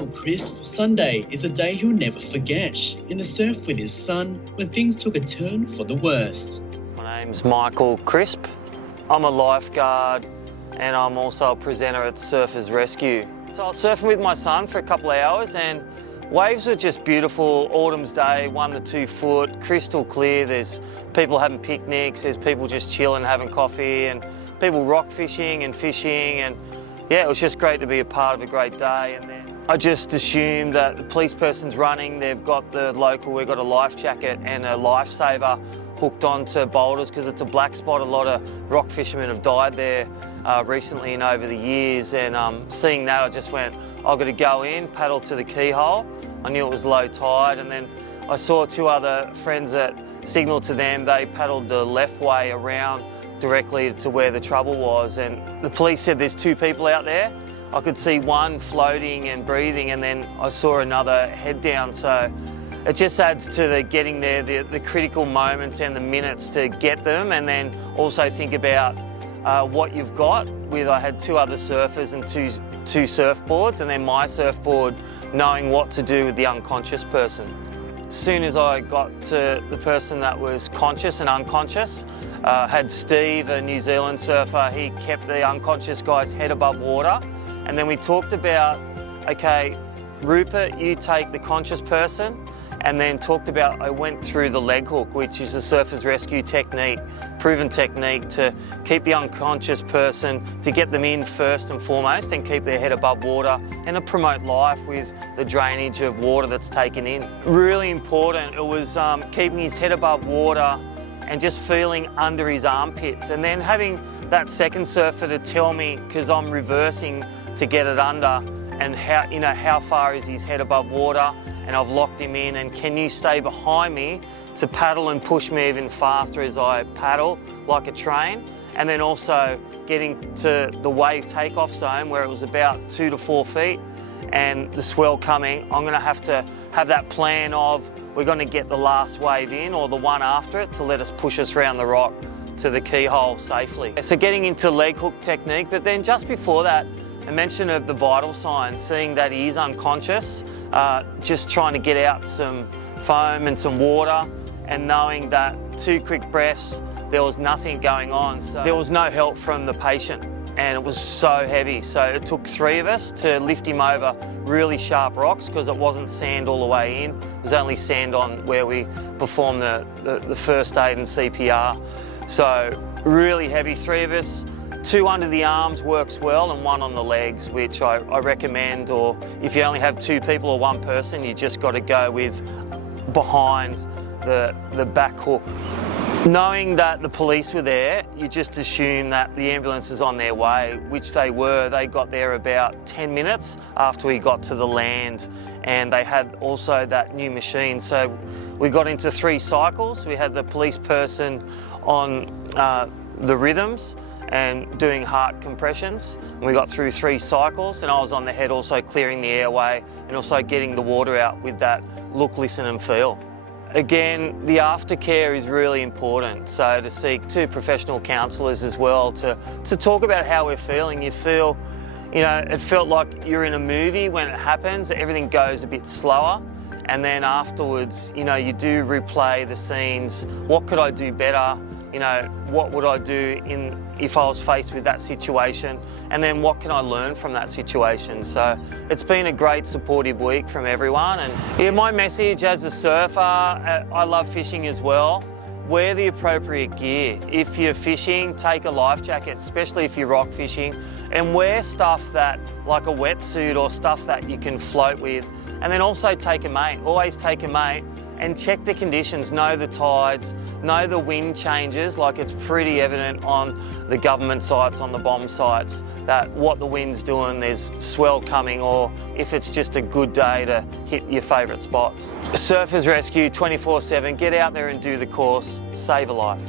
Michael Crisp, Sunday is a day he'll never forget. In the surf with his son when things took a turn for the worst. My name's Michael Crisp. I'm a lifeguard and I'm also a presenter at Surfers Rescue. So I was surfing with my son for a couple of hours and waves were just beautiful. Autumn's day, 1 to 2 foot, crystal clear. There's people having picnics, there's people just chilling, having coffee, and people rock fishing and yeah, it was just great to be a part of a great day. And then I just assumed that the police person's running, they've got we've got a life jacket and a lifesaver hooked onto Boulders because it's a black spot. A lot of rock fishermen have died there recently and over the years, and seeing that I just went, I've got to go in, paddle to the keyhole. I knew it was low tide, and then I saw 2 other friends that signalled to them. They paddled the left way around directly to where the trouble was, and the police said there's 2 people out there. I could see one floating and breathing, and then I saw another head down. So it just adds to the getting there, the critical moments and the minutes to get them, and then also think about what you've got. I had 2 other surfers and two surfboards, and then my surfboard, knowing what to do with the unconscious person. As soon as I got to the person that was conscious and unconscious, had Steve, a New Zealand surfer. He kept the unconscious guy's head above water, and then we talked about, okay, Rupert, you take the conscious person, and then talked about, I went through the leg hook, which is a Surfers Rescue technique, proven technique to keep the unconscious person, to get them in first and foremost and keep their head above water, and to promote life with the drainage of water that's taken in. Really important, it was keeping his head above water and just feeling under his armpits, and then having that second surfer to tell me, because I'm reversing to get it under, and how far is his head above water, and I've locked him in, and can you stay behind me to paddle and push me even faster as I paddle like a train. And then also getting to the wave takeoff zone where it was about 2 to 4 feet and the swell coming. I'm going to have that plan of, we're going to get the last wave in or the one after it to let us push us around the rock to the keyhole safely. So getting into leg hook technique, but then just before that, a mention of the vital signs, seeing that he is unconscious, just trying to get out some foam and some water, and knowing that 2 quick breaths, there was nothing going on. So there was no help from the patient, and it was so heavy. So it took 3 of us to lift him over really sharp rocks, because it wasn't sand all the way in. It was only sand on where we performed the first aid and CPR. So really heavy, 3 of us. 2 under the arms works well, and 1 on the legs, which I recommend, or if you only have 2 people or 1 person, you just got to go with behind the back hook. Knowing that the police were there, you just assume that the ambulance is on their way, which they were. They got there about 10 minutes after we got to the land, and they had also that new machine. So we got into 3 cycles. We had the police person on the rhythms and doing heart compressions. And we got through 3 cycles, and I was on the head also clearing the airway and also getting the water out with that look, listen and feel. Again, the aftercare is really important, so to seek 2 professional counsellors as well to talk about how we're feeling. You feel, it felt like you're in a movie when it happens, everything goes a bit slower, and then afterwards, you do replay the scenes. What could I do better? What would I do if I was faced with that situation? And then what can I learn from that situation? So it's been a great supportive week from everyone. And yeah, my message as a surfer, I love fishing as well. Wear the appropriate gear. If you're fishing, take a life jacket, especially if you're rock fishing, and wear stuff that, like a wetsuit or stuff that you can float with. And then also take a mate, always take a mate, and check the conditions, know the tides, know the wind changes. Like, it's pretty evident on the government sites, on the bomb sites, that what the wind's doing, there's swell coming, or if it's just a good day to hit your favourite spots. Surfers Rescue 24/7, get out there and do the course, save a life.